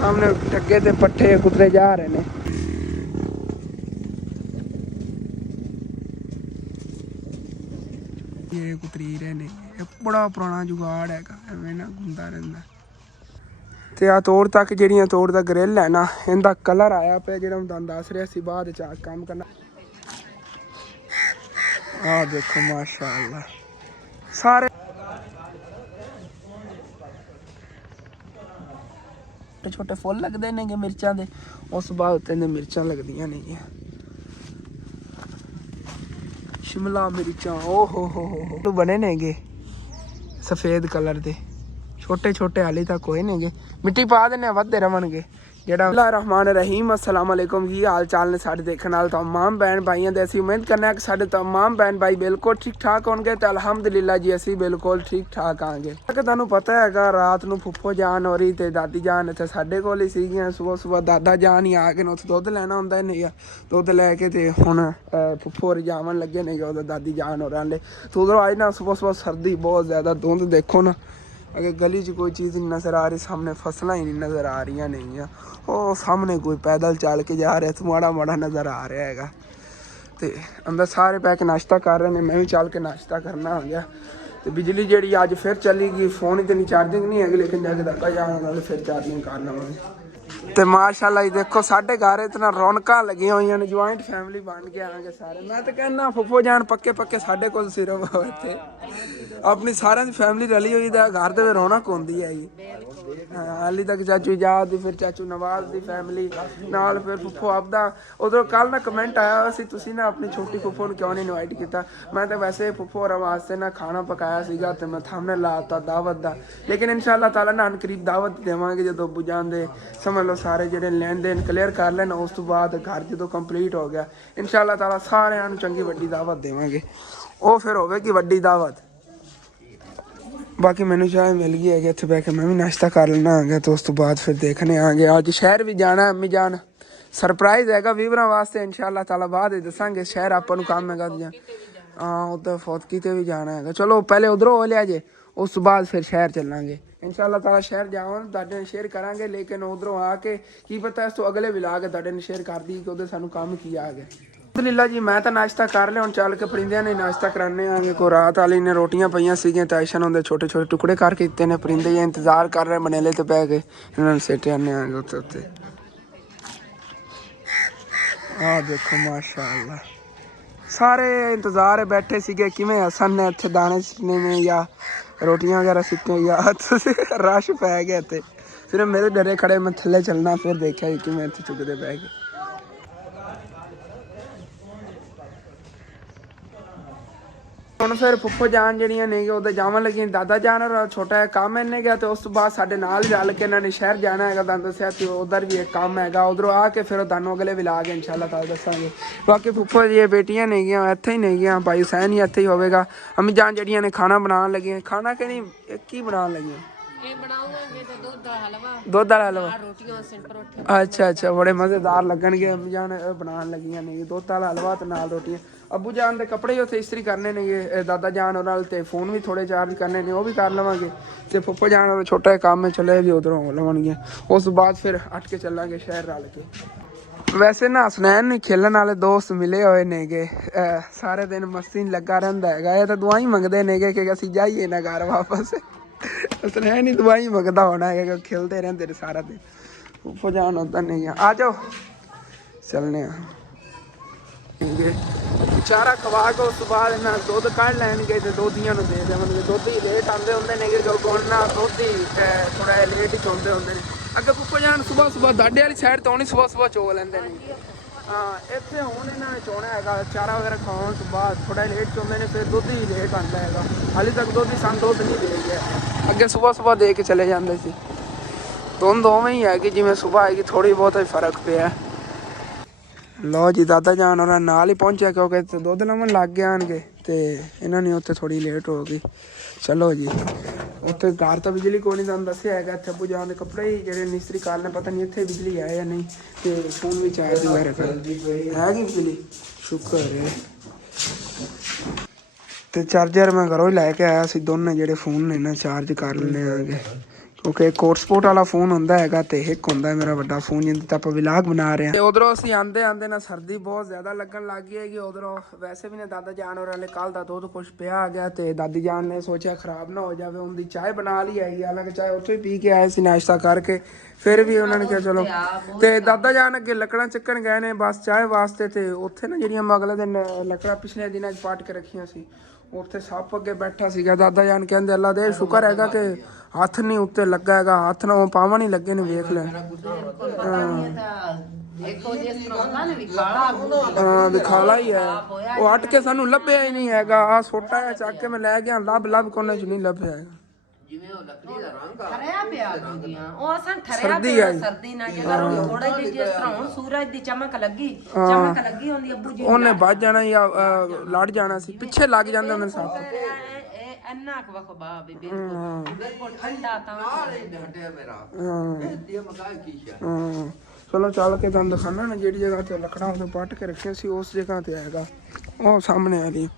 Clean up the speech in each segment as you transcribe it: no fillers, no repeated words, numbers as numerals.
सामने ठगे ते पट्ठे कुतरे जा रहे ने। ये कुतरी रहे ने, बड़ा पुराना जुगाड़ है, एवं ना घूमता रहता। ਤੇ ਆ ਤੋੜ ਤੱਕ ਜਿਹੜੀਆਂ ਤੋੜ ਦਾ ਗ੍ਰਿਲ ਹੈ ਨਾ, ਇਹਦਾ ਕਲਰ ਆਇਆ ਪਿਆ ਜਿਹੜਾ ਮੈਂ ਤੁਹਾਨੂੰ ਦੱਸ ਰਿਹਾ ਸੀ। ਬਾਅਦ ਚ ਕੰਮ ਕਰਨਾ। ਆ ਦੇਖੋ ਮਾਸ਼ਾਅੱਲਾ ਸਾਰੇ ਛੋਟੇ ਛੋਟੇ ਫੁੱਲ ਲੱਗਦੇ ਨੇਗੇ ਮਿਰਚਾਂ ਦੇ, ਉਸ ਬਾਅਦ ਉੱਤੇ ਨੇ ਮਿਰਚਾਂ ਲੱਗਦੀਆਂ ਨੇਗੀਆਂ, ਸ਼ਿਮਲਾ ਮਿਰਚਾਂ। ਓ ਹੋ ਬਣੇ ਨੇਗੇ ਸਫੇਦ ਕਲਰ ਦੇ, ਛੋਟੇ ਛੋਟੇ ਹਾਲੇ ਤੱਕ ਹੋਏ ਨੇਗੇ। ਮਿੱਟੀ ਪਾ ਦਿੰਦੇ ਆ, ਵੱਧਦੇ ਰਵਣਗੇ। ਜਿਹੜਾ ਰਹਿਮਾਨ ਰਹੀਮ अस्सलाम वालेकुम जी, हाल चाल ने साढ़े देखने वाले तमाम भैन भाइयों के। असीं उम्मीद करने कि साढ़े तमाम भैन भाई बिल्कुल ठीक ठाक होंगे, तो अलहमदुलिल्लाह जी असीं बिल्कुल ठीक ठाक आंगे। तुहानूं पता हैगा रात नूं फुफ्फो जान हो रही ते दादी जान इत्थे साडे कोल ही सीगियां। सुबह सुबह दादा जान ही आ के उत्थे दुद्ध लैना हुंदा ने, दुद्ध लैके ते हुण फुफ्फो होर जावन लगे ने उधर दादी जान होरां ले। तो उधरों आज ना सुबह सुबह सर्दी बहुत ज़्यादा, धुंध देखो ना, अगर गली च कोई चीज़ नहीं नज़र आ रही, सामने फसलें ही नहीं नज़र आ रही नहीं। वो सामने कोई पैदल चल के जा रहा, तो माड़ा माड़ा नज़र आ रहा है। तो अंदर सारे पै के नाश्ता कर रहे हैं, मैं भी चल के नाश्ता करना हो गया। तो बिजली जी अज फिर चली गई, फोन इतनी चार्जिंग नहीं है, लेकिन जाके दादा जाने वाले फिर चार्जिंग कर लवेंगे। तो माशाल्लाह जी देखो साढ़े घर इतना रौनक लगी हुई ने, ज्वाइंट फैमिली बन के आएंगे सारे। मैं तो कहना फुफ्फो जान पक्के पक्के साढ़े को सिर्फ इतने अपनी सारे की फैमिली रली हुई घर तो रौनक होंगी है जी। हाली तक चाचू इजाद, फिर चाचू नवाज की फैमिली नाल, फिर फुफ्फो आपदा। उधरों कल ना कमेंट आया सी, तुसीं ना अपनी छोटी फुफ्फो नूं क्यों नहीं इनवाइट किया। मैं तो वैसे फुफ्फो होरां वास्ते ना खाना पकाया सीगा, ते मैं थंबनेल लाता दावत दा, लेकिन इंशाअल्लाह ताला ना करीब दावत देवांगे जदों अब्बू जान दे समझ लो सारे ਜਿਹੜੇ ਲੈਣ ਦੇਣ ਕਲੀਅਰ ਕਰ ਲੈਣ। ਉਸ ਤੋਂ ਬਾਅਦ ਘਰ ਜਦੋਂ ਕੰਪਲੀਟ ਹੋ ਗਿਆ ਇਨਸ਼ਾਅੱਲਾ ਤਾਲਾ ਸਾਰਿਆਂ ਨੂੰ ਚੰਗੀ ਵੱਡੀ ਦਾਵਤ ਦੇਵਾਂਗੇ। ਉਹ ਫਿਰ ਹੋਵੇਗੀ ਵੱਡੀ ਦਾਵਤ। ਬਾਕੀ ਮੈਨੂੰ ਚਾਹ ਮਿਲ ਗਈ ਹੈ ਕਿ ਇੱਥੇ ਬਹਿ ਕੇ ਮੈਂ ਵੀ ਨਾਸ਼ਤਾ ਕਰ ਲੈਣਾ ਆਂਗਾ, ਤੇ ਉਸ ਤੋਂ ਬਾਅਦ ਫਿਰ ਦੇਖਣੇ ਆਂਗੇ। ਅੱਜ ਸ਼ਹਿਰ ਵੀ ਜਾਣਾ, ਅੰਮੀ ਜਾਨ ਸਰਪ੍ਰਾਈਜ਼ ਹੈਗਾ ਵੀਵਰਾਂ ਵਾਸਤੇ ਇਨਸ਼ਾਅੱਲਾ ਤਾਲਾ, ਬਾਅਦ ਵਿੱਚ ਦੱਸਾਂਗੇ। ਸ਼ਹਿਰ ਆਪਾਂ ਨੂੰ ਕੰਮ ਹੈਗਾ ਜਾਂ ਹਾਂ ਉੱਧਰ ਫੌਤਕੀ ਤੇ ਵੀ ਜਾਣਾ ਹੈਗਾ। ਚਲੋ ਪਹਿਲੇ ਉਧਰੋਂ ਹੋ ਲਿਆ ਜੇ, ਉਸ ਤੋਂ ਬਾਅਦ ਫਿਰ ਸ਼ਹਿਰ ਚੱਲਾਂਗੇ इंशाअल्लाह ताला। शहर जावां तुहाडे नाल शेयर करांगे, लेकिन उधरों आके की पता इस तो अगले विलाग तुहाडे नाल शेयर कर दी कि उधर सानू काम की आ गया। अलहमदुलिल्लाह जी मैं तो नाश्ता कर लिया, हुण चल के परिंदियां ने नाश्ता कराने आंगे। कोई रात वाली ने रोटियां पईयां सीगियां, तो आयशा ने छोटे छोटे टुकड़े करके दित्ते ने। परिंदे ये इंतजार कर रहे बनेले ते पै गए, इन्हां नूं सिट आने आंगे उत्ते उत्ते। आ देखो माशाअल्लाह सारे इंतजार बैठे सीगे किवें हसन ने इत्थे दाने सिटने ने या रोटियां वगैरह सीटें या रश पै गया इत्थे। फिर मेरे डरे खड़े मैं थल्ले चलना, फिर देखा कि मैं इत्थे चुकदे पै गए। ਹੁਣ ਫਿਰ ਫੁੱਫੋ ਜਾਨ ਜਿਹੜੀਆਂ ਨੇ ਉਹਦੇ ਜਾਵਣ ਲੱਗੀਆਂ ਦਾਦਾ ਜਾਨ ਔਰ ਛੋਟਾ ਜਿਹਾ ਕੰਮ ਇਹਨੇ ਗਿਆ, ਤੇ ਉਸ ਤੋਂ ਬਾਅਦ ਸਾਡੇ ਨਾਲ ਹੀ ਰਲ ਕੇ ਇਹਨਾਂ ਨੇ ਸ਼ਹਿਰ ਜਾਣਾ ਹੈਗਾ। ਤੁਹਾਨੂੰ ਦੱਸਿਆ ਕਿ ਉਧਰ ਵੀ ਇੱਕ ਕੰਮ ਹੈਗਾ, ਉਧਰੋਂ ਆ ਕੇ ਫਿਰ ਤੁਹਾਨੂੰ ਅਗਲੇ ਵਿਲਾਗ ਇਨਸ਼ਾਅੱਲਾ ਤਾਲਾ ਦੱਸਾਂਗੇ। ਬਾਕੀ ਫੁੱਫੋ ਦੀਆਂ ਬੇਟੀਆਂ ਨੇਗੀਆਂ ਇੱਥੇ ਹੀ ਨੇਗੀਆਂ, ਭਾਈ ਹੁਸੈਨ ਹੀ ਇੱਥੇ ਹੀ ਹੋਵੇਗਾ। ਅੰਮੀ ਜਾਨ ਜਿਹੜੀਆਂ ਨੇ ਖਾਣਾ ਬਣਾਉਣ ਲੱਗੀਆਂ, ਖਾਣਾ ਕਿ ਨਹੀਂ ਕੀ ਬਣਾਉਣ ਲੱਗੀਆਂ? ਦੁੱਧ ਵਾਲਾ ਹਲਵਾ, ਅੱਛਾ ਅੱਛਾ, ਬੜੇ ਮਜ਼ੇਦਾਰ ਲੱਗਣਗੇ। ਅੰਮੀ ਜਾਨ ਬਣਾਉਣ ਲੱਗੀਆਂ ਨੇ ਦੁੱਧ ਵਾਲਾ ਹਲਵਾ ਤੇ ਨਾਲ ਰੋਟੀਆਂ। अबू जान के कपड़े ही उत्थे इस्त्री करने ने, दादा जान और नाल ते फोन भी थोड़े चार्ज करने ने, वो भी कर लवांगे। ते फुफ्फो जान और छोटा काम में चले भी उधरों हो लवणगे। उस बाद फिर हट के चलांगे शहर रल के। वैसे ना हसनैन नहीं खेलन वाले दोस्त मिले हुए नेगे, सारे दिन मस्ती लगा रहिंदा हैगा। ये तो दुआई मंगते नेगे कि असीं जाइए ना घर वापस। हसनैन ही दुआई मंगता होना है कि खेलते रहते सारा दिन। फुफ्फो जान उधर नहीं है, आ जाओ चलने चारा खवा के उस बाद ना दुध कढ़ लैनगे तो दोधियां दे देवणगे। दुध ही लेट आते होंगे ने क्योंकि ना दुध ही थोड़ा लेट ही चोंदे होंगे ने। अगर फुफ्फो जान सुबह सुबह दाडे वाली साइड तो नहीं सुबह सुबह चो लेंदे ने। हाँ इत्थे हुण इन्हां ने चोना हैगा चारा वगैरह खाने तो बाद थोड़ा लेट चोंदे ने, फिर दुध ही लेट आता हैगा। हाली तक दुध ही सन दुध नहीं दे गया, अगे सुबह सुबह दे के चले जाते सी। धुंध उवें ही है कि जिवें सुबह आएगी, थोड़ी बहुत ही फर्क पिया। लो जी दादा जान और नाल ही पहुंचे क्योंकि दुध लवन लग गए आनगे, तो इन्होंने उत्थे थोड़ी लेट हो गई। चलो जी उत्थे घर तो बिजली कोई नहीं, तुहानूं दस्सिया हैगा। इत्थे अब्बू जान दे कपड़े ही जेहड़े मिस्त्री करने, पता नहीं इत्थे बिजली है या नहीं, तो फोन भी चार्ज वगैरह कर है कि बिजली शुक्र है। तो चार्जर मैं घरों ही लैके आया सी, दोनों जेहड़े फोन ने ना चार्ज कर लेने आगे, ਕਿਉਂਕਿ ਇੱਕ ਹੌਟਸਪੌਟ ਵਾਲਾ ਫੋਨ ਹੁੰਦਾ ਹੈਗਾ ਤੇ ਇੱਕ ਹੁੰਦਾ ਮੇਰਾ ਵੱਡਾ ਫੋਨ ਜਿਹਦੇ ਤੇ ਆਪਾਂ ਵਲੌਗ ਬਣਾ ਰਹੇ ਹਾਂ। ਤੇ ਉਧਰੋਂ ਅਸੀਂ ਆਂਦੇ ਨਾ ਸਰਦੀ ਬਹੁਤ ਜ਼ਿਆਦਾ ਲੱਗਣ ਲੱਗ ਗਈ ਹੈਗੀ। ਉਧਰੋਂ ਵੈਸੇ ਵੀ ਨੇ ਦਾਦਾ ਜਾਨ ਹੋਰਾਂ ਨੇ ਕੱਲ ਦਾ ਦੁੱਧ ਕੁਛ ਪਿਆ ਆ ਗਿਆ ਤੇ ਦਾਦੀ ਜਾਨ ਨੇ ਸੋਚਿਆ ਖਰਾਬ ਨਾ ਹੋ ਜਾਵੇ, ਉਹਦੀ ਚਾਹ ਬਣਾ ਲਈ ਹੈਗੀ। ਹਾਲਾਂਕਿ ਚਾਹ ਉੱਥੋਂ ਹੀ ਪੀ ਕੇ ਆਏ ਸੀ ਨਾਸ਼ਤਾ ਕਰਕੇ, ਫਿਰ ਵੀ ਉਹਨਾਂ ਨੇ ਕਿਹਾ ਚਲੋ। ਤੇ ਦਾਦਾ ਜਾਨ ਅੱਗੇ ਲੱਕੜਾਂ ਚੱਕਣ ਗਏ ਨੇ ਬਸ ਚਾਹ ਵਾਸਤੇ। ਤੇ ਉੱਥੇ ਨਾ ਜਿਹੜੀਆਂ ਮੈਂ ਅਗਲੇ ਦਿਨ ਲੱਕੜਾਂ ਪਿਛਲੇ ਦਿਨਾਂ 'ਚ ਪਾਟ ਕੇ ਰੱਖੀਆਂ ਸੀ, ਉੱਥੇ ਸੱਪ ਅੱਗੇ ਬੈਠਾ ਸੀਗਾ। ਦਾਦਾ ਜਾਨ ਕਹਿੰਦੇ ਅੱਲਾ ਦੇ ਸ਼ੁਕਰ ਹੈਗਾ ਕਿ ਹੱਥ ਨਹੀਂ ਉੱਤੇ ਲੱਗਾ ਹੈਗਾ, ਹੱਥ ਨਾਲ ਪਾਵਾਂ ਨਹੀਂ ਲੱਗੇ ਨੇ, ਵੇਖ ਲੈ। ਹਾਂ ਵਿਖਾਲਾ ਹੀ ਹੈ ਉਹ, ਹਟ ਕੇ ਸਾਨੂੰ ਲੱਭਿਆ ਹੀ ਨਹੀਂ ਹੈਗਾ। ਆ ਛੋਟਾ ਜਿਹਾ ਚੱਕ ਕੇ ਮੈਂ ਲੈ ਗਿਆ, ਲੱਭ ਕੋਨੇ 'ਚ ਨਹੀਂ ਲੱਭਿਆ ਹੈਗਾ। ਜਿਵੇਂ ਉਹ ਲੱਕੜੀ ਦਾ ਰੰਗ ਠਰਿਆ ਪਿਆ ਦੂਜੀਆਂ ਉਹ ਅਸਾਂ ਠਰਿਆ ਸਰਦੀ ਪਿਆ ਆਈ। ਸਰਦੀ ਨਾਲ ਜੇ ਕਰ ਉਹ ਥੋੜਾ ਜਿਹਾ ਜਿਸ ਤਰ੍ਹਾਂ ਹੁਣ ਸੂਰਜ ਦੀ ਚਮਕ ਲੱਗੀ ਹੁੰਦੀ ਅੱਬੂ ਜੀ ਉਹਨੇ ਵੱਜ ਜਾਣਾ ਜਾਂ ਲੜ ਜਾਣਾ ਸੀ, ਪਿੱਛੇ ਲੱਗ ਜਾਂਦੇ ਹੁੰਦੇ ਸੱਪ। ਇਹ ਇੰਨਾ ਕੁ ਵਖਬਾ ਵੀ ਬਿਲਕੁਲ ਠੰਡਾ ਤਾਂ ਹਟਿਆ ਮੇਰਾ ਦੀ ਮਕਾਨ ਕੀ ਸ਼ਾ। ਚਲੋ ਚੱਲ ਕੇ ਤੁਹਾਨੂੰ ਦਿਖਾਣਾ ਨਾ ਜਿਹੜੀ ਜਗ੍ਹਾ ਤੇ ਲੱਕੜਾਂ ਉਹਦੇ ਪੱਟ ਕੇ ਰੱਖੀਆਂ ਸੀ, ਉਸ ਜਗ੍ਹਾ ਤੇ ਆਏਗਾ ਉਹ ਸਾਹਮਣੇ ਵਾਲੀ।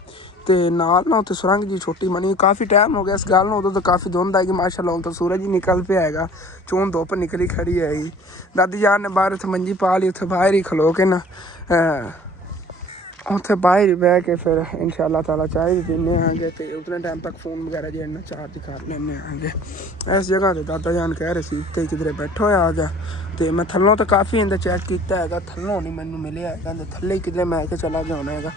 ਤੇ ਨਾਲ ਨਾ ਉੱਥੇ ਸੁਰੰਗ ਜੀ ਛੋਟੀ ਬਣੀ। ਕਾਫੀ ਟਾਈਮ ਹੋ ਗਿਆ ਇਸ ਗੱਲ ਨੂੰ, ਉਦੋਂ ਤਾਂ ਕਾਫੀ ਧੁੰਦ ਆਏਗੀ ਮਾਸ਼ਾਅੱਲਾ। ਹੁਣ ਤਾਂ ਸੂਰਜ ਹੀ ਨਿਕਲ ਪਿਆ ਹੈਗਾ, ਚੋਣ ਧੁੱਪ ਨਿਕਲੀ ਖੜੀ ਹੈਗੀ। ਦਾਦੀ ਜਾਨ ਨੇ ਬਾਹਰ ਉੱਥੇ ਮੰਜੀ ਪਾ ਲਈ, ਉੱਥੇ ਬਾਹਰ ਹੀ ਖਲੋ ਕੇ ਨਾ ਉੱਥੇ ਬਾਹਰ ਹੀ ਬਹਿ ਕੇ ਫਿਰ ਇਨਸ਼ਾਅੱਲਾ ਤਾਲਾ ਚਾਹ ਵੀ ਪੀਂਦੇ ਆਂਗੇ ਤੇ ਉਤਨੇ ਟਾਈਮ ਤੱਕ ਫੋਨ ਵਗੈਰਾ ਜਿਹੜਾ ਚਾਰਜ ਕਰ ਲੈਂਦੇ ਆਂਗੇ। ਇਸ ਜਗ੍ਹਾ ਤੇ ਦਾਦਾ ਜਾਨ ਕਹਿ ਰਹੇ ਸੀ ਕਿ ਕਿਧਰੇ ਬੈਠਾ ਹੋਇਆ ਆ ਜਾ। ਤੇ ਮੈਂ ਥੱਲੋਂ ਤਾਂ ਕਾਫੀ ਇੰਦਾ ਚੈੱਕ ਕੀਤਾ ਹੈਗਾ, ਥੱਲੋਂ ਨਹੀਂ ਮੈਨੂੰ ਮਿਲਿਆ। ਕਹਿੰਦੇ ਥੱਲੇ ਹੀ ਕਿਧਰੇ ਮੈਂ ਕੇ ਚਲਾ ਗਿਆ ਹੋਣਾ ਹੈਗਾ।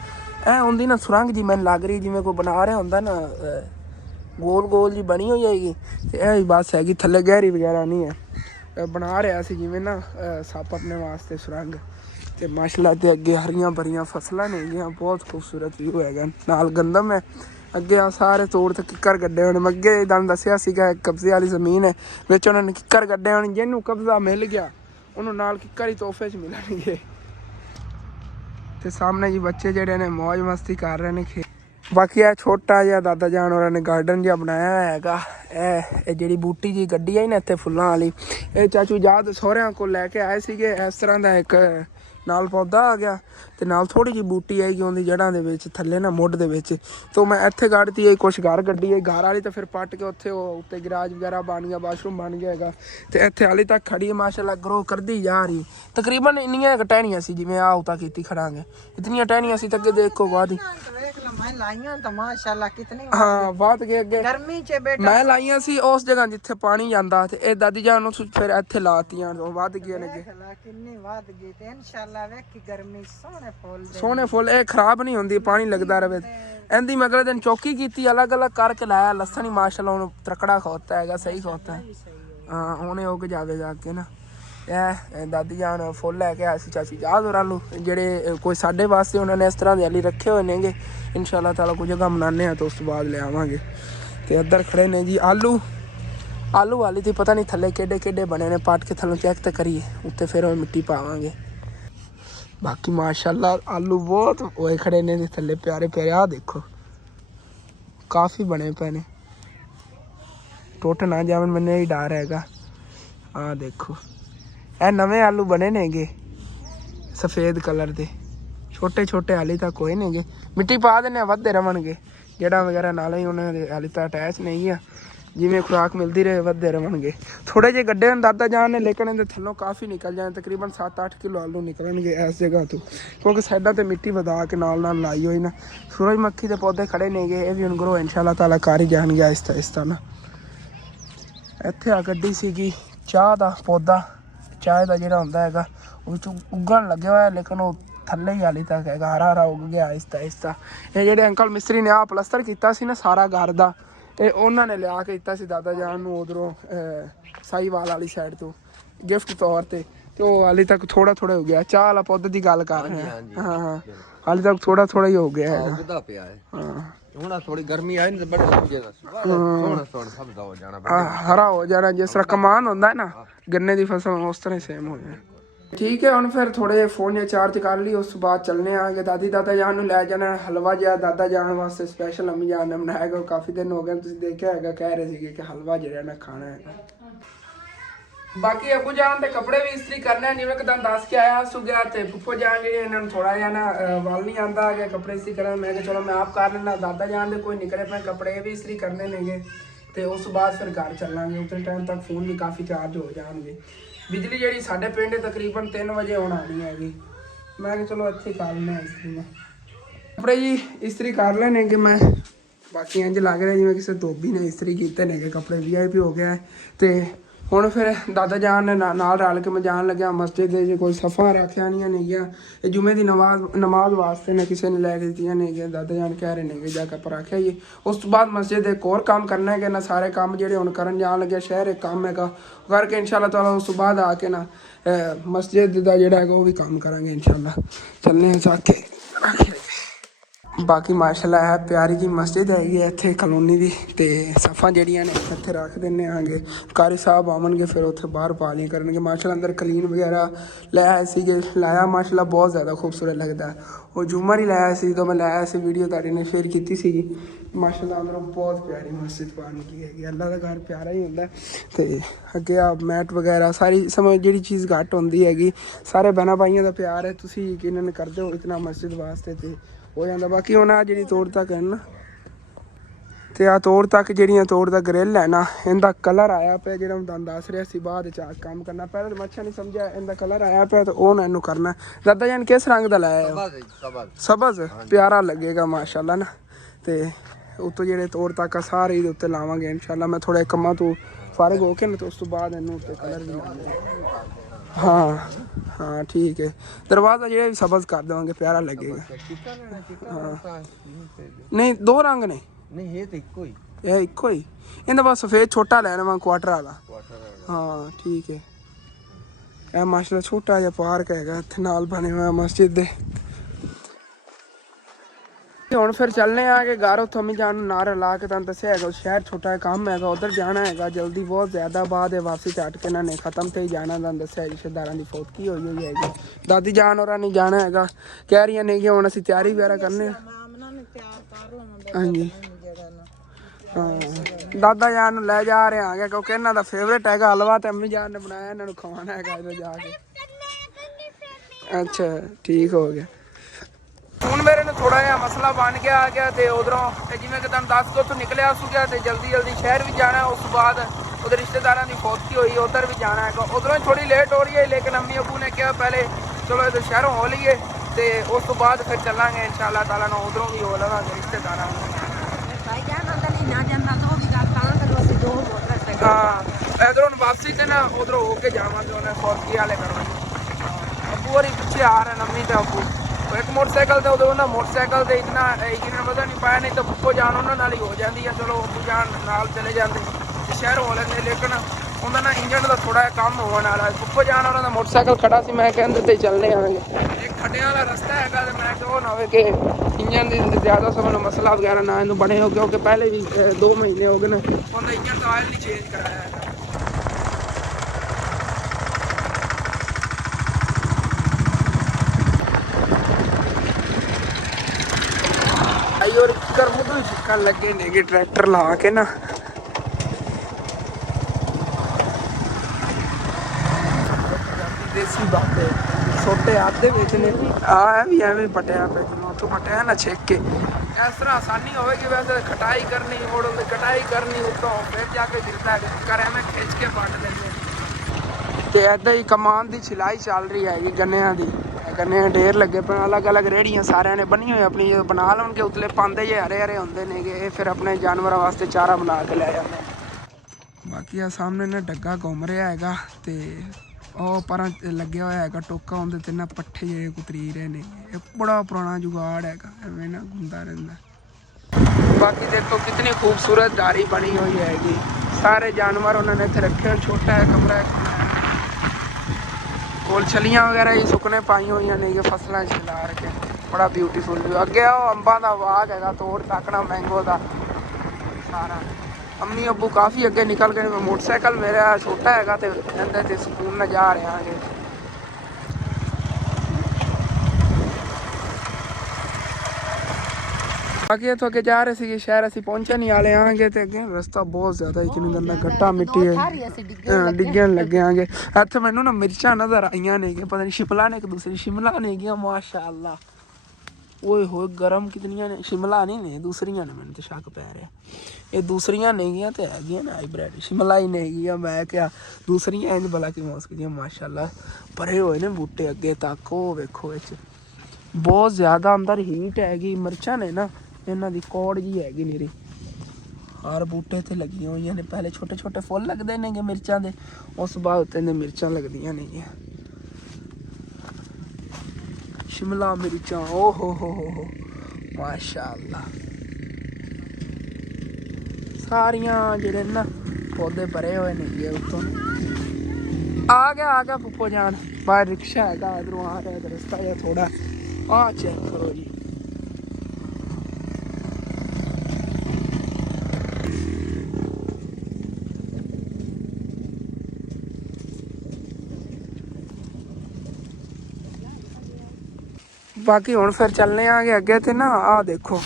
ਇਹ ਹੁੰਦੀ ਨਾ ਸੁਰੰਗ ਜੀ ਮੈਨੂੰ ਲੱਗ ਰਹੀ ਜਿਵੇਂ ਕੋਈ ਬਣਾ ਰਿਹਾ ਹੁੰਦਾ ਨਾ, ਗੋਲ ਜੀ ਬਣੀ ਹੋਈ ਹੈਗੀ। ਤੇ ਇਹ ਹੀ ਬਸ ਹੈਗੀ, ਥੱਲੇ ਗਹਿਰੀ ਵਗੈਰਾ ਨਹੀਂ ਹੈ। ਬਣਾ ਰਿਹਾ ਸੀ ਜਿਵੇਂ ਨਾ ਸੱਪ ਆਪਣੇ ਵਾਸਤੇ ਸੁਰੰਗ। ਤੇ ਮਾਸ਼ਾਅੱਲਾ ਤੇ ਅੱਗੇ ਹਰੀਆਂ ਭਰੀਆਂ ਫਸਲਾਂ ਨੇ ਹੈਗੀਆਂ, ਬਹੁਤ ਖੂਬਸੂਰਤ ਵਿਊ ਹੈਗਾ। ਨਾਲ ਗੰਦਮ ਹੈ ਅੱਗੇ, ਆ ਸਾਰੇ ਤੋੜ ਤੇ ਕਿੱਕਰ ਗੱਡੇ ਹੋਣੇ। ਮੈਂ ਅੱਗੇ ਤੁਹਾਨੂੰ ਦੱਸਿਆ ਸੀਗਾ ਕਬਜ਼ੇ ਵਾਲੀ ਜ਼ਮੀਨ ਹੈ, ਵਿੱਚ ਉਹਨਾਂ ਨੇ ਕਿੱਕਰ ਗੱਡੇ ਹੋਣੇ। ਜਿਹਨੂੰ ਕਬਜ਼ਾ ਮਿਲ ਗਿਆ ਉਹਨੂੰ ਨਾਲ ਕਿੱਕਰ ਹੀ ਤੋਹਫੇ 'ਚ ਮਿਲਣਗੇ। ਤੇ ਸਾਹਮਣੇ ਜੀ ਬੱਚੇ ਜਿਹੜੇ ਨੇ ਮौज ਮਸਤੀ ਕਰ ਰਹੇ ਨੇ। ਬਾਕੀ ਇਹ ਛੋਟਾ ਜਿਹਾ ਦਾਦਾ ਜਾਨ ਹੋਰਾਂ ਨੇ ਗਾਰਡਨ ਜਿਹਾ ਬਣਾਇਆ ਹੋਇਆ ਹੈਗਾ। ਇਹ ਜਿਹੜੀ ਬੂਟੀ ਜੀ ਗੱਡੀ ਆਈ ਨਾ ਇੱਥੇ ਫੁੱਲਾਂ ਵਾਲੀ, ਇਹ ਚਾਚੂ ਜਾਦ ਸਹੁਰਿਆਂ ਕੋਲ ਲੈ ਕੇ ਆਏ ਸੀਗੇ। ਇਸ ਤਰ੍ਹਾਂ ਦਾ ਇੱਕ ਨਾਲ ਪੌਦਾ ਆ ਗਿਆ ਤੇ ਨਾਲ ਥੋੜੀ ਜਿਹੀ ਬੂਟੀ ਆਏਗੀ ਉਹਦੀ ਜੜ੍ਹਾਂ ਦੇ ਵਿੱਚ, ਥੱਲੇ ਨਾ ਮੁੱਢ ਦੇ ਵਿੱਚ। ਤੋਂ ਮੈਂ ਇੱਥੇ ਕੱਢਤੀ ਹੈ ਕੁਛ ਘਰ ਗੱਡੀ ਹੈ, ਘਰ ਵਾਲੀ ਤਾਂ ਫਿਰ ਪੱਟ ਕੇ ਉੱਥੇ ਉਹ ਉੱਤੇ ਗਰਾਜ ਵਗੈਰਾ ਬਣ ਗਿਆ, ਬਾਥਰੂਮ ਬਣ ਗਿਆ ਹੈਗਾ। ਤੇ ਇੱਥੇ ਹਾਲੇ ਤੱਕ ਖੜੀ ਹੈ ਮਾਸ਼ਾਅੱਲਾ, ਗਰੋ ਕਰਦੀ ਜਾ ਰਹੀ। ਤਕਰੀਬਨ ਇੰਨੀਆਂ ਟਹਿਣੀਆਂ ਸੀ ਜਿਵੇਂ ਆਹ ਉਤਾ ਕੀਤੀ ਖੜਾਂਗੇ, ਇਤਨੀਆਂ ਟਹਿਣੀਆਂ ਸੀ। ਤੇ ਅੱਗੇ ਦੇਖੋ ਬਾਅਦ ਹੀ ਹਾਂ ਬਾਤ ਕੇ ਅੱਗੇ ਗਰਮੀ ਚ ਬੇਟਾ ਮੈਂ ਲਾਈਆਂ ਸੀ ਉਸ ਜਗ੍ਹਾ ਜਿੱਥੇ ਪਾਣੀ ਜਾਂਦਾ। ਤੇ ਇਹ ਦਾਦੀ ਜਾਨ ਨੂੰ ਫਿਰ ਇੱਥੇ ਲਾਤੀਆਂ, ਵੱਧ ਗਈਆਂ ਨੇ। ਕਿੰਨੀ ਵੱਧ ਗਈ ਤੇ ਇਨਸ਼ਾਅੱਲਾ ਵੇਖੀ ਗਰਮੀ ਸੋਹਣੇ ਫੁੱਲ ਇਹ ਖਰਾਬ ਨਹੀਂ ਹੁੰਦੀ, ਪਾਣੀ ਲੱਗਦਾ ਰਵੇ। ਇਹਦੀ ਮੈਂ ਅਗਲੇ ਦਿਨ ਚੌਕੀ ਕੀਤੀ, ਅਲੱਗ ਕਰਕੇ ਲਾਇਆ। ਲਸਣ ਹੀ ਮਾਸ਼ਾਅੱਲਾ ਹੁਣ ਤਕੜਾ ਖੋਤਾ ਹੈਗਾ, ਸਹੀ ਖੋਤਾ। ਹਾਂ ਹੁਣੇ ਉੱਗ ਜਾਵੇ ਜਾ ਕੇ ਨਾ। ਇਹ ਦਾਦੀ ਜਾਨ ਫੁੱਲ ਲੈ ਕੇ ਆਏ ਸੀ ਚਾਚੀ ਯਾਦ ਹੋਰਾਂ ਨੂੰ, ਜਿਹੜੇ ਕੋਈ ਸਾਡੇ ਵਾਸਤੇ ਉਹਨਾਂ ਨੇ ਇਸ ਤਰ੍ਹਾਂ ਦੇ ਹਾਲੀ ਰੱਖੇ ਹੋਏ ਨੇਗੇ। ਇਨਸ਼ਾਅੱਲਾ ਤਾਲਾ ਕੋਈ ਜਗ੍ਹਾ ਮਨਾਉਂਦੇ ਹਾਂ ਤਾਂ ਉਸ ਤੋਂ ਬਾਅਦ ਲੈ ਆਵਾਂਗੇ। ਤੇ ਇੱਧਰ ਖੜੇ ਨੇ ਜੀ ਆਲੂ ਵਾਲੀ ਤੇ ਪਤਾ ਨਹੀਂ ਥੱਲੇ ਕਿੱਡੇ ਬਣੇ ਨੇ, ਪੱਟ ਕੇ ਥੱਲੋਂ ਚੈੱਕ ਤਾਂ ਕਰੀਏ, ਉੱਤੇ ਫਿਰ ਉਹ ਮਿੱਟੀ ਪਾਵਾਂਗੇ। ਬਾਕੀ ਮਾਸ਼ਾਅੱਲਾ ਆਲੂ ਬਹੁਤ ਹੋਏ ਖੜੇ ਨੇ ਤੇ ਥੱਲੇ ਪਿਆਰੇ ਆਹ ਦੇਖੋ ਕਾਫੀ ਬਣੇ ਪਏ ਨੇ, ਟੁੱਟ ਨਾ ਜਾਵਣ ਮੈਨੂੰ ਇਹੀ ਡਰ ਹੈਗਾ। ਆਹ ਦੇਖੋ ਇਹ ਨਵੇਂ ਆਲੂ ਬਣੇ ਨੇਗੇ ਸਫੇਦ ਕਲਰ ਦੇ, ਛੋਟੇ ਹਾਲੇ ਤੱਕ ਹੋਏ ਨੇਗੇ। ਮਿੱਟੀ ਪਾ ਦਿੰਦੇ ਆ ਵੱਧਦੇ ਰਵਣਗੇ, ਜੜ੍ਹਾਂ ਵਗੈਰਾ ਨਾਲ ਹੀ ਉਹਨਾਂ ਦੇ ਹਾਲੇ ਤਾਂ ਅਟੈਚ ਨਹੀਂ ਆ। ਜਿਵੇਂ ਖੁਰਾਕ ਮਿਲਦੀ ਰਹੇ ਵੱਧਦੇ ਰਵਣਗੇ। ਥੋੜੇ ਜਿਹੇ ਗੱਡੇ ਨੂੰ ਦਾਦਾ ਜਾਨ ਨੇ, ਲੇਕਿਨ ਇਹਦੇ ਥੱਲੋਂ ਕਾਫੀ ਨਿਕਲ ਜਾਣ, ਤਕਰੀਬਨ 7-8 ਕਿਲੋ ਆਲੂ ਨਿਕਲਣਗੇ ਇਸ ਜਗ੍ਹਾ ਤੋਂ, ਕਿਉਂਕਿ ਸਾਈਡਾਂ ਤੇ ਮਿੱਟੀ ਵਧਾ ਕੇ ਨਾਲ ਲਾਈ ਹੋਈ ਨਾ। ਸੂਰਜਮੁਖੀ ਦੇ ਪੌਦੇ ਖੜੇ ਨੇਗੇ, ਇਹ ਵੀ ਹੁਣ ਗਰੋ ਇਨਸ਼ਾਅੱਲਾ ਤਾਲਾ ਕਰ ਹੀ ਜਾਣਗੇ ਆਹਿਸਤਾ ਨਾ। ਇੱਥੇ ਆ ਗੱਡੀ ਸੀਗੀ ਚਾਹ ਦਾ ਪੌਦਾ, ਚਾਹ ਦਾ ਜਿਹੜਾ ਹੁੰਦਾ ਹੈਗਾ ਉਹ ਵਿੱਚ ਉੱਗਣ ਲੱਗਿਆ ਹੋਇਆ, ਲੇਕਿਨ ਉਹ ਥੱਲੇ ਹੀ ਹਾਲੇ ਤੱਕ ਹੈਗਾ, ਹਰਾ ਉੱਗ ਗਿਆ ਆਹਿਸਤਾ। ਇਹ ਜਿਹੜੇ ਅੰਕਲ ਮਿਸਤਰੀ ਨੇ ਆਹ ਪਲਸਤਰ ਕੀਤਾ ਸੀ ਨਾ ਸਾਰਾ ਘਰ ਦਾ, ਇਹ ਉਹਨਾਂ ਨੇ ਲਿਆ ਕੇ ਦਿੱਤਾ ਸੀ ਦਾਦਾ ਜਾਨ ਨੂੰ ਉਧਰੋਂ ਸਾਈਵਾਲ ਵਾਲੀ ਸਾਈਡ ਤੋਂ ਗਿਫਟ ਤੌਰ ਤੇ ਉਹ ਹਾਲੇ ਤੱਕ ਥੋੜਾ ਹੋ ਗਿਆ। ਚਾਹ ਵਾਲਾ ਪੌਦੇ ਦੀ ਗੱਲ ਕਰ ਰਹੇ ਹਾਂ ਹਾਲੇ ਤੱਕ ਥੋੜਾ ਹੀ ਹੋ ਗਿਆ ਹੈਗਾ। ਉਹਦਾ ਪਿਆ ਹੈ ਹਾਂ ਹੁਣ ਥੋੜੀ ਗਰਮੀ ਆਈ ਨਾ ਬੜਾ ਸਮਝੇਗਾ ਸੋਹਣਾ ਸਭ ਦਾ ਹੋ ਜਾਣਾ, ਹਰਾ ਹੋ ਜਾਣਾ। ਜਿਸ ਤਰ੍ਹਾਂ ਕਮਾਨ ਹੁੰਦਾ ਨਾ ਗੰਨੇ ਦੀ ਫਸਲ, ਉਸ ਤਰ੍ਹਾਂ ਸੇਮ ਹੋ ਜਾਣਾ। ਠੀਕ ਹੈ ਹੁਣ ਫਿਰ ਥੋੜੇ ਜਿਹੇ ਫੋਨ ਜਾਂ ਚਾਰਜ ਕਰ ਲਈ, ਉਸ ਤੋਂ ਬਾਅਦ ਚੱਲਨੇ ਆਗੇ। ਦਾਦਾ ਜਾਨ ਨੂੰ ਲੈ ਜਾਣਾ ਹਲਵਾ ਜਿਹਾ, ਦਾਦਾ ਜਾਨ ਵਾਸਤੇ ਸਪੈਸ਼ਲ ਅੰਮੀ ਜਾਨ ਨੇ ਬਣਾਇਆ ਹੈਗਾ। ਕਾਫੀ ਦਿਨ ਹੋ ਗਏ, ਤੁਸੀਂ ਦੇਖਿਆ ਹੈਗਾ, ਕਹਿ ਰਹੇ ਸੀਗੇ ਕਿ ਹਲਵਾ ਜਿਹੜਾ ਨਾ ਖਾਣਾ ਹੈਗਾ। ਬਾਕੀ ਅੱਬੂ ਜਾਨ ਦੇ ਕੱਪੜੇ ਵੀ ਇਸਤਰੀ ਕਰਨੇ, ਜਿਵੇਂ ਕਿ ਤੁਹਾਨੂੰ ਦੱਸ ਕੇ ਆਇਆ ਸੁਗਿਆ। ਤੇ ਫੁੱਫੋ ਜਾਨ ਜਿਹੜੇ ਇਹਨਾਂ ਨੂੰ ਥੋੜਾ ਜਿਹਾ ਨਾ ਵੱਲ ਨਹੀਂ ਆਉਂਦਾ ਹੈਗਾ ਕੱਪੜੇ ਇਸਤਰੀ ਕਰਨ। ਮੈਂ ਕਿਹਾ ਚਲੋ ਮੈਂ ਆਪ ਕਰ ਲੈਣਾ। ਦਾਦਾ ਜਾਨ ਦੇ ਕੋਈ ਨਿਕਲੇ ਪਏ ਕੱਪੜੇ ਵੀ ਇਸਤਰੀ ਕਰਨੇ ਨੇਗੇ। ਤੇ ਉਸ ਤੋਂ ਬਾਅਦ ਫਿਰ ਘਰ ਚੱਲਾਂਗੇ। ਉਸ ਟਾਈਮ ਤੱਕ ਫੋਨ ਵੀ ਕਾਫੀ ਚਾਰਜ ਹੋ ਜਾਣਗੇ। ਬਿਜਲੀ ਜਿਹੜੀ ਸਾਡੇ ਪਿੰਡ ਤਕਰੀਬਨ 3 ਵਜੇ ਆਉਣ ਆਣੀ ਹੈਗੀ। ਮੈਂ ਕਿਹਾ ਚਲੋ ਇੱਥੇ ਕਰ ਲੈਂਦੇ ਇਸਤਰੀ। ਕੱਪੜੇ ਜੀ ਇਸਤਰੀ ਕਰ ਲੈਣੇ ਕਿ ਮੈਂ ਬਾਕੀ ਇੰਜ ਲੱਗ ਰਿਹਾ ਜਿਵੇਂ ਕਿਸੇ ਧੋਬੀ ਨੇ ਇਸਤਰੀ ਕੀਤੇ ਨੇਗੇ ਕੱਪੜੇ। VIP ਹੋ ਗਿਆ ਤੇ ਹੁਣ ਫਿਰ ਦਾਦਾ ਜਾਨ ਨੇ ਨਾਲ ਰਲ ਕੇ ਮੈਂ ਜਾਣ ਲੱਗਿਆ ਮਸਜਿਦ ਦੇ। ਜੇ ਕੋਈ ਸਫਾ ਰੱਖਿਆ ਨਹੀਂ ਨੇਗੀਆਂ ਇਹ ਜੁਮੇ ਦੀ ਨਮਾਜ਼ ਵਾਸਤੇ ਨੇ ਕਿਸੇ ਨੇ ਲੈ ਕੇ ਦਿੱਤੀਆਂ ਨੇਗੀਆਂ। ਦਾਦਾ ਜਾਨ ਕਹਿ ਰਹੇ ਨੇਗੇ ਜਾ ਕੇ ਪਰ ਰੱਖਿਆ ਜੀ। ਉਸ ਤੋਂ ਬਾਅਦ ਮਸਜਿਦ ਦੇ ਇੱਕ ਹੋਰ ਕੰਮ ਕਰਨਾ ਹੈਗਾ ਨਾ। ਸਾਰੇ ਕੰਮ ਜਿਹੜੇ ਹੁਣ ਕਰਨ ਜਾਣ ਲੱਗਿਆ ਸ਼ਹਿਰ ਇੱਕ ਕੰਮ ਹੈਗਾ ਕਰਕੇ ਇਨਸ਼ਾਅੱਲਾ ਤਾਲਾ ਉਸ ਤੋਂ ਬਾਅਦ ਆ ਕੇ ਨਾ ਮਸਜਿਦ ਦਾ ਜਿਹੜਾ ਹੈਗਾ ਉਹ ਵੀ ਕੰਮ ਕਰਾਂਗੇ ਇਨਸ਼ਾਅੱਲਾ। ਚੱਲਨੇ ਆ ਜਾ ਕੇ। ਬਾਕੀ ਮਾਸ਼ਾਅੱਲਾ ਹੈ ਪਿਆਰੀ ਜੀ ਮਸਜਿਦ ਹੈਗੀ ਹੈ ਇੱਥੇ ਕਲੋਨੀ ਦੀ। ਤੇ ਸਫਾਂ ਜਿਹੜੀਆਂ ਨੇ ਇੱਥੇ ਰੱਖ ਦਿੰਦੇ ਆਂਗੇ। ਕਾਰੀ ਸਾਹਿਬ ਆਵਣਗੇ ਫਿਰ ਉੱਥੇ ਬਾਹਰ ਪਾਲੀਆਂ ਕਰਨਗੇ। ਮਾਸ਼ਾਅੱਲਾ ਅੰਦਰ ਕਲੀਨ ਵਗੈਰਾ ਲੈ ਆਏ ਸੀਗੇ ਲਾਇਆ ਮਾਸ਼ਾਅੱਲਾ ਬਹੁਤ ਜ਼ਿਆਦਾ ਖੂਬਸੂਰਤ ਲੱਗਦਾ। ਉਹ ਜੂਮਰ ਹੀ ਲਾਇਆ ਸੀ ਜਦੋਂ ਮੈਂ ਲਾਇਆ ਸੀ ਵੀਡੀਓ ਤੁਹਾਡੇ ਨੇ ਸ਼ੇਅਰ ਕੀਤੀ ਸੀਗੀ। ਮਾਸ਼ਾਅੱਲਾ ਅੰਦਰੋਂ ਬਹੁਤ ਪਿਆਰੀ ਮਸਜਿਦ ਬਣ ਗਈ ਹੈਗੀ। ਅੱਲਾ ਦਾ ਘਰ ਪਿਆਰਾ ਹੀ ਹੁੰਦਾ। ਤੇ ਅੱਗੇ ਆ ਮੈਟ ਵਗੈਰਾ ਸਾਰੀ ਸਮਝ ਜਿਹੜੀ ਚੀਜ਼ ਘੱਟ ਹੁੰਦੀ ਹੈਗੀ ਸਾਰੇ ਬਹਿਣਾ ਭਾਈਆਂ ਦਾ ਪਿਆਰ ਹੈ। ਤੁਸੀਂ ਯਕੀਨਨ ਕਰਦੇ ਹੋ ਇਤਨਾ ਮਸਜਿਦ ਵਾਸਤੇ ਤੇ ਹੋ ਜਾਂਦਾ। ਬਾਕੀ ਹੁਣ ਆ ਜਿਹੜੀ ਤੋੜ ਤੱਕ ਹੈ ਨਾ ਤੇ ਆ ਤੋੜ ਤੱਕ ਜਿਹੜੀਆਂ ਤੋੜ ਦਾ ਗ੍ਰਿਲ ਹੈ ਨਾ ਇਹਦਾ ਕਲਰ ਆਇਆ ਪਿਆ ਜਿਹੜਾ ਮੈਂ ਤੁਹਾਨੂੰ ਦੱਸ ਰਿਹਾ ਸੀ। ਬਾਅਦ ਚ ਕੰਮ ਕਰਨਾ ਪਹਿਲਾਂ ਤਾਂ ਮੱਛਾ ਨਹੀਂ ਸਮਝਿਆ ਇਹਦਾ ਕਲਰ ਆਇਆ ਪਿਆ ਤੇ ਉਹ ਨਾ ਇਹਨੂੰ ਕਰਨਾ। ਦਾਦਾ ਜਾਨ ਕਿਸ ਰੰਗ ਦਾ ਲਾਇਆ? ਸਬਜ਼ ਪਿਆਰਾ ਲੱਗੇਗਾ ਮਾਸ਼ਾਅੱਲਾ ਨਾ। ਤੇ ਉੱਤੋਂ ਜਿਹੜੇ ਤੋੜ ਤੱਕ ਆ ਸਾਰੇ ਇਹਦੇ ਉੱਤੇ ਲਾਵਾਂਗੇ ਇਨਸ਼ਾਅੱਲਾ। ਮੈਂ ਥੋੜਾ ਕੰਮਾਂ ਤੋਂ ਫਾਰਗ ਹੋ ਕੇ ਨਾ ਤੇ ਉਸ ਤੋਂ ਬਾਅਦ ਇਹਨੂੰ ਉੱਤੇ ਕਲਰ ਵੀ ਲਾਵਾਂਗੇ। ਹਾਂ ਠੀਕ ਹੈ। ਦਰਵਾਜ਼ਾ ਜਿਹੜਾ ਵੀ ਸਬਜ਼ ਕਰ ਦੇਵਾਂਗੇ ਪਿਆਰਾ ਲੱਗੇਗਾ। ਹਾਂ ਨਹੀਂ ਦੋ ਰੰਗ ਨੇ ਨਹੀਂ ਇਹ ਤਾਂ ਇੱਕੋ ਹੀ ਇਹ ਇੱਕੋ ਹੀ ਇਹਦਾ ਬਸ ਸਫੇਦ ਛੋਟਾ ਲੈਣਾ ਵਾ ਕੁਆਟਰ ਵਾਲਾ। ਹਾਂ ਠੀਕ ਹੈ। ਇਹ ਮਾਸ਼ਾਅੱਲਾ ਛੋਟਾ ਜਿਹਾ ਪਾਰਕ ਹੈਗਾ ਇੱਥੇ ਨਾਲ ਬਣੇ ਹੋਇਆ ਮਸਜਿਦ ਦੇ। ਹੁਣ ਫਿਰ ਚੱਲਨੇ ਆ ਕਿ ਘਰ ਉੱਥੋਂ ਅੰਮੀ ਜਾਨ ਨੂੰ ਨਾਲ ਲਾ ਕੇ ਤੁਹਾਨੂੰ ਦੱਸਿਆ ਹੈਗਾ ਸ਼ਹਿਰ ਛੋਟਾ ਜਿਹਾ ਕੰਮ ਹੈਗਾ ਉੱਧਰ ਜਾਣਾ ਹੈਗਾ ਜਲਦੀ ਬਹੁਤ ਜ਼ਿਆਦਾ। ਬਾਅਦ ਇਹ ਵਾਪਸੀ ਝੱਟ ਕੇ ਇਹਨਾਂ ਨੇ ਖਤਮ ਤੇ ਹੀ ਜਾਣਾ ਤੁਹਾਨੂੰ ਦੱਸਿਆ ਰਿਸ਼ਤੇਦਾਰਾਂ ਦੀ ਫੌਤਗੀ ਹੋਈ ਹੈਗੀ। ਦਾਦੀ ਜਾਨ ਹੋਰਾਂ ਨਹੀਂ ਜਾਣਾ ਹੈਗਾ ਕਹਿ ਰਹੀਆਂ ਨੇ ਕਿ ਹੁਣ ਅਸੀਂ ਤਿਆਰੀ ਵਗੈਰਾ ਕਰਨੇ ਆ। ਹਾਂਜੀ ਹਾਂ ਦਾਦਾ ਜਾਨ ਨੂੰ ਲੈ ਜਾ ਰਹੇ ਆਂਗੇ ਕਿਉਂਕਿ ਇਹਨਾਂ ਦਾ ਫੇਵਰੇਟ ਹੈਗਾ ਹਲਵਾ ਤੇ ਅੰਮੀ ਜਾਨ ਨੇ ਬਣਾਇਆ ਇਹਨਾਂ ਨੂੰ ਖਵਾਉਣਾ ਹੈਗਾ ਜਦੋਂ ਜਾ ਕੇ। ਅੱਛਾ ਠੀਕ ਹੋ ਗਿਆ। ਹੁਣ ਮੇਰੇ ਨੂੰ ਥੋੜਾ ਜਿਹਾ ਮਸਲਾ ਬਣ ਗਿਆ ਆ ਗਿਆ ਤੇ ਉਧਰੋਂ ਤੇ ਜਿਵੇਂ ਕਿ ਤੁਹਾਨੂੰ ਦੱਸ ਦੋ ਉੱਥੋਂ ਨਿਕਲਿਆ ਸੀਗਾ ਤੇ ਜਲਦੀ ਸ਼ਹਿਰ ਵੀ ਜਾਣਾ। ਉਸ ਤੋਂ ਬਾਅਦ ਉਹਦੇ ਰਿਸ਼ਤੇਦਾਰਾਂ ਦੀ ਫੌਤਗੀ ਹੋਈ ਉੱਧਰ ਵੀ ਜਾਣਾ ਹੈਗਾ। ਉਧਰੋਂ ਥੋੜੀ ਲੇਟ ਹੋ ਰਹੀ ਹੈ ਲੇਕਿਨ ਅੰਮੀ ਅੱਬੂ ਨੇ ਕਿਹਾ ਪਹਿਲੇ ਚਲੋ ਇੱਧਰ ਸ਼ਹਿਰੋਂ ਹੋ ਲਈਏ ਤੇ ਉਸ ਤੋਂ ਬਾਅਦ ਫਿਰ ਚੱਲਾਂਗੇ ਇਨਸ਼ਾਅੱਲਾ ਤਾਲਾ ਨਾਲ ਉਧਰੋਂ ਵੀ ਹੋ ਲਵਾਂਗੇ ਰਿਸ਼ਤੇਦਾਰਾਂ ਨੂੰ। ਹਾਂ ਇਧਰੋਂ ਵਾਪਸੀ ਤੇ ਨਾ ਉਧਰੋਂ ਹੋ ਕੇ ਜਾਵਾਂਗੇ ਉਹਨੇ ਫੌਤਗੀ ਵਾਲੇ ਕਰਵਾਉਣੀ। ਅੱਬੂ ਹੋਰੀ ਪਿੱਛੇ ਆ ਰਹੇ ਅੰਮੀ ਤੇ ਅੱਬੂ ਇੱਕ ਮੋਟਰਸਾਈਕਲ ਤੇ ਉਦੋਂ ਨਾ ਮੋਟਰਸਾਈਕਲ ਤੇ ਇਤਨਾ ਮਜ਼ਾ ਨਹੀਂ ਪਾਇਆ ਨਹੀਂ ਤਾਂ ਬੱਬੂ ਜਾਨ ਉਹਨਾਂ ਨਾਲ ਹੀ ਹੋ ਜਾਂਦੀ ਹੈ। ਚਲੋ ਬੱਬੂ ਜਾਨ ਨਾਲ ਚਲੇ ਜਾਂਦੇ ਸ਼ਹਿਰ ਹੋ ਲੈਂਦੇ ਲੇਕਿਨ ਉਹਦਾ ਨਾ ਇੰਜਣ ਦਾ ਥੋੜਾ ਜਿਹਾ ਕੰਮ ਹੋਣ ਵਾਲਾ। ਬੱਬੂ ਜਾਨ ਉਹਨਾਂ ਦਾ ਮੋਟਰਸਾਈਕਲ ਖੜਾ ਸੀ ਮੈਂ ਕਹਿੰਦੇ ਤੇ ਚੱਲਣੇ ਆਵਾਂਗੇ। ਇੱਕ ਖੱਡਿਆਂ ਵਾਲਾ ਰਸਤਾ ਹੈਗਾ ਤੇ ਮੈਂ ਕਿਹਾ ਉਹ ਨਾ ਹੋਵੇ ਕਿ ਇੰਜਣ ਦੀ ਜ਼ਿਆਦਾ ਸਮੇਂ ਨੂੰ ਮਸਲਾ ਵਗੈਰਾ ਨਾ ਇਹਨੂੰ ਬਣੇ ਹੋ ਕਿਉਂਕਿ ਪਹਿਲੇ ਵੀ 2 ਮਹੀਨੇ ਹੋ ਗਏ ਨੇ ਉਹਦਾ ਇੰਜਣ ਦਾ ਆਇਲ ਨਹੀਂ ਚੇਂਜ ਕਰਾਇਆ ਹੈਗਾ। और गर्म तो चिकन लगे ने ट्रैक्टर ला के ना देसी बाबे छोटे आधे बेचने भी एवं पटिया पे उतों पटिया ना छेक के इस तरह आसानी होगी। वैसे कटाई करनी और कटाई करनी उतों फिर जाके गिरता है घर में खिंच के पट लेंगे। तो ऐदा ही कमान की सिलाई चल रही है गन्निया की गन्ने ढेर लगे पे अलग अलग रेहड़ियां सारे ने बनी हुई अपनी बना लैनगे उतले पांदे जे हरे हरे होंगे ने फिर अपने जानवरों वास्ते चारा बना के लै जाते। बाकी आ सामने ना डग्गा घूम रहा है तो वह पर लगे हुआ है टोका उनके ते ना पट्ठे जे कुतरी रहे ने बड़ा पुराना जुगाड़ है एवं ना घूमता रहता। बाकी देखो कितनी खूबसूरत डारी बनी हुई हैगी सारे जानवर उन्होंने इतने रखे छोटा है कमरा कोल छलियां वगैरह ही सुकने पाई हुई ने फसलों ला रखे बड़ा ब्यूटीफुल व्यू। अगे अंबा का बाग है तोड़ तकना मैंगो का सारा। अम्मी अब्बू काफ़ी अगे निकल गए मोटरसाइकिल मेरा छोटा है तो इहदे सुकून न जा रहा है। बाकी इतों अगे जा रहे थे शहर असी पहुंचने नहीं वाले आएंगे तो अगे रस्ता बहुत ज्यादा यकीन गट्टा मिट्टी है डिगन लगे आएंगे। इतने मैनू ना मिर्चा नजर आई ने पता नहीं शिमला ने एक दूसरी शिमला ने गया माशाअल्लाह ਓਏ ਹੋਏ ਗਰਮ ਕਿਤਨੀਆਂ ਨੇ। ਸ਼ਿਮਲਾ ਨਹੀਂ ਨੇ, ਦੂਸਰੀਆਂ ਨੇ, ਮੈਨੂੰ ਤਾਂ ਸ਼ੱਕ ਪੈ ਰਿਹਾ ਇਹ ਦੂਸਰੀਆਂ ਨੇਗੀਆਂ ਤੇ ਹੈਗੀਆਂ ਨੇ ਹਾਈਬ੍ਰਿਡ। ਸ਼ਿਮਲਾ ਹੀ ਨੇਗੀਆਂ। ਮੈਂ ਕਿਹਾ ਦੂਸਰੀਆਂ ਇੰਝ ਭਲਾ ਕਿਵੇਂ ਹੋ ਸਕਦੀਆਂ। ਮਾਸ਼ਾਅੱਲਾ ਭਰੇ ਹੋਏ ਨੇ ਬੂਟੇ ਅੱਗੇ ਤੱਕ। ਉਹ ਵੇਖੋ ਵਿੱਚ ਬਹੁਤ ਜ਼ਿਆਦਾ ਅੰਦਰ ਹੀਟ ਹੈਗੀ। ਮਿਰਚਾਂ ਨੇ ਨਾ ਇਹਨਾਂ ਦੀ ਕੌੜ ਜੀ ਹੈਗੀ ਨੀਰੀ। ਹਰ ਬੂਟੇ ਤੇ ਲੱਗੀਆਂ ਹੋਈਆਂ ਨੇ। ਪਹਿਲੇ ਛੋਟੇ ਛੋਟੇ ਫੁੱਲ ਲੱਗਦੇ ਨੇਗੇ ਮਿਰਚਾਂ ਦੇ, ਉਸ ਬਾਅਦ ਉੱਤੇ ਨੇ ਮਿਰਚਾਂ ਲੱਗਦੀਆਂ ਨੇਗੀਆਂ। शिमला मिर्चा ओ हो माशाअल्लाह। सारियां जेड़े ना पौधे भरे हुए ने उत्तों। आ गया फुप्पो जान। बाहर रिक्शा है इधरों आ रहा है रास्ता या थोड़ा आ चेक करो जी। बाकी हुण फिर चलने आगे अगे ते ना आ देखो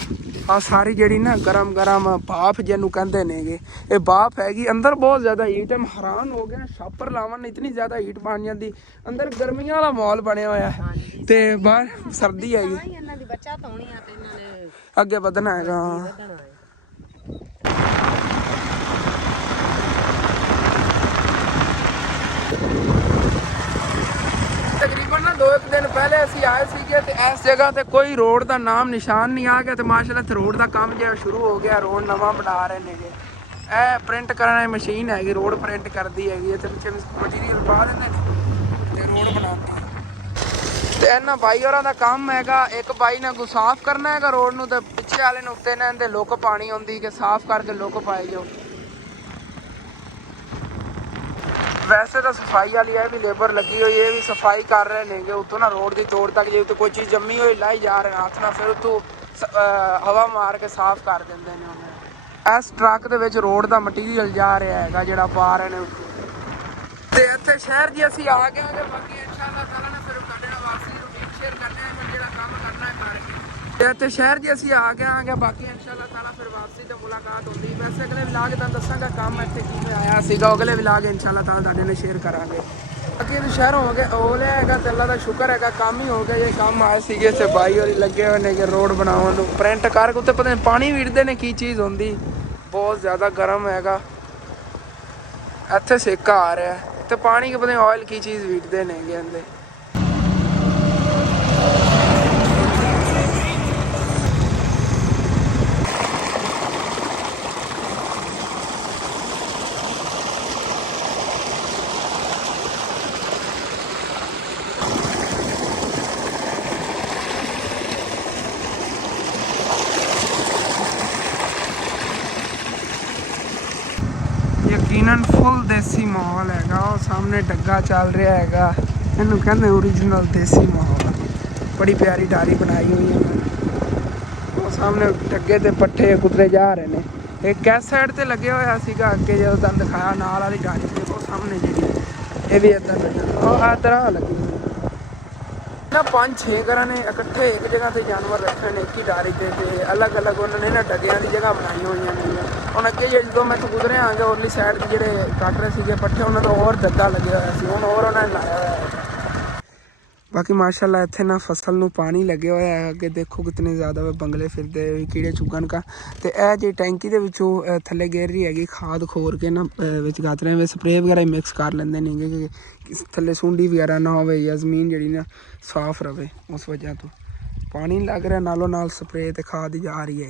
आ सारी जड़ी ना गरम गरम भाप जिन्हों कहते नेगे ये भाप हैगी। अंदर बहुत ज़्यादा हीट है। मैं हैरान हो गया छापर लावन इतनी ज़्यादा हीट बन जाती। अंदर गर्मियों वाला माहौल बनया होया है ते बाहर सर्दी हैगी। अगे वधना हैगा। तकरीबन ना 2-1 दिन पहले असी आए थे ते इस जगह ते कोई रोड का नाम निशान नहीं आ गया। तो माशाल्लाह इत्थे रोड का काम जो शुरू हो गया। रोड नवा बना रहे ने। यह प्रिंट करने मशीन हैगी, रोड प्रिंट करती हैगी। इत्थे पिछे मटीरियल पा देंगे ते रोड बनाते। तो इन्होंने बाई होरां दा काम हैगा। एक बाई ने साफ करना हैगा रोड नूं ते पिछे वाले ने उत्ते ने इहदे लुक पानी होंदी कि साफ करके लुक पाई जाओ। वैसे तो सफाई वाली है भी लेबर लगी हुई है, भी सफाई कर रहे हैं। उतों ना रोड की तोड़ तक जो तो कोई चीज़ जमी हुई लाई जा रहे हाथ ना, फिर उतों हवा मार के साफ कर देंगे ने। इस ट्रक के रोड का मटीरियल जा रहा है जोड़ा पा रहे हैं। तो इतने शहर जी असी आ गए हैं। बाकी इंशाअल्लाह ताला ने फिर वापसी रूटीन शेयर करने जो काम करना है करके। इतने शहर जी असी आ गए हैं। बाकी इंशाअल्लाह ताला फिर वापसी तो मुलाकात होती। वैसे अगले विलाग तुहानूं दसांगा काम इत्थे किवें आया सीगा। अगले विलाग इंशाअल्लाह ताला तुहाडे नाल शेयर करांगे। बाकी शहर हो गए हो लिया है तो अल्लाह का शुक्र है काम ही हो गया। ये काम आए सीगे ते बाई होरी लगे हुए ने रोड बनावन प्रिंट करके उत्ते पता नहीं पानी वीड़दे ने की चीज़ होंदी। बहुत ज़्यादा गर्म हैगा। इत्थे सेका आ रहा है तो पानी के पता नहीं ऑयल की चीज़ वीड़दे ने अंदर। यकीनन फुल देसी माहौल हैगा। और सामने डग्गा चल रहा हैगा। इनू कहते ओरिजिनल देसी माहौल। बड़ी प्यारी डारी बनाई हुई है। वो सामने डग्गे ते पट्ठे कुतरे जा रहे हैं। एक कैस साइड ते लगे होया सीगा अगे जो तुहानूं दिखाया नाल वाली डारी ते वो सामने जी ये भी इधर लगी हुई ना। 5-6 घर ने इकट्ठे एक जगह से जानवर रखे ने एक ही डारी ते अलग अलग उन्होंने ना डगियां की जगह बनाई हुई ने। हम अगे जो मैं गुजरे आगे उरली साइड के जोड़े कट रहे थे पट्ठे उन्होंने तो और डग्गा लगे हुआ सी हुण और उन्होंने लाया हुआ है। बाकी माशाल्लाह इत्थे ना फसल नूं पानी लगे हुआ है। अगे देखो कितने ज़्यादा बंगले फिरदे कीड़े चुगन का। तो यह जी टैंकी दे विचों थल्ले गिर रही हैगी खाद खोर के ना विच गातरे में स्प्रे वगैरह मिक्स कर लेंदे ने कि थल्ले सुंडी वगैरह ना होवे या जमीन जी ना साफ रहे। उस वजह तो पानी लग रहा नालों नाल स्प्रे तो खाद जा रही है।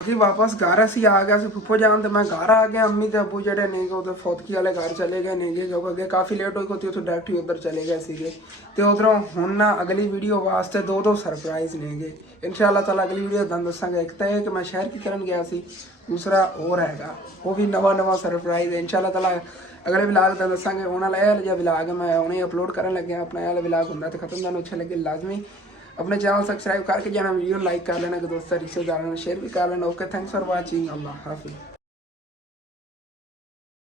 जी वापस घर असी आ गया फुफो जान तो मैं घर आ गया। अम्मी तो अबू जड़े नहीं उधर फौतकी वाले घर चले गए नहीं क्योंकि अगे काफ़ी लेट हुई होती उतो डायरेक्ट ही उधर चले गए थे। तो उधरों हुण ना अगली वीडियो वास्ते 2 सरप्राइज़ नेगे इंशाअल्लाह ताला। अगली वीडियो तुहानूं दसांगा। एक तो है कि मैं शहर की करन गया सी, दूसरा और हैगा वो भी नवा सरप्राइज़ है इंशाअल्लाह ताला। अगले विलाग तुहानूं दसांगे। हुण वाला यह जो विलाग मैं उन्हें अपलोड करन लग्या अपना यह विलाग हुंदा तो खत्म। तुहानूं अच्छा लगे लाजमी अपने चैनल सब्सक्राइब करके जाना, वीडियो लाइक कर लेना, दोस्तों रिश्तेदारों ने शेयर भी कर लेना। Okay thanks for watching. अल्लाह हाफिज़।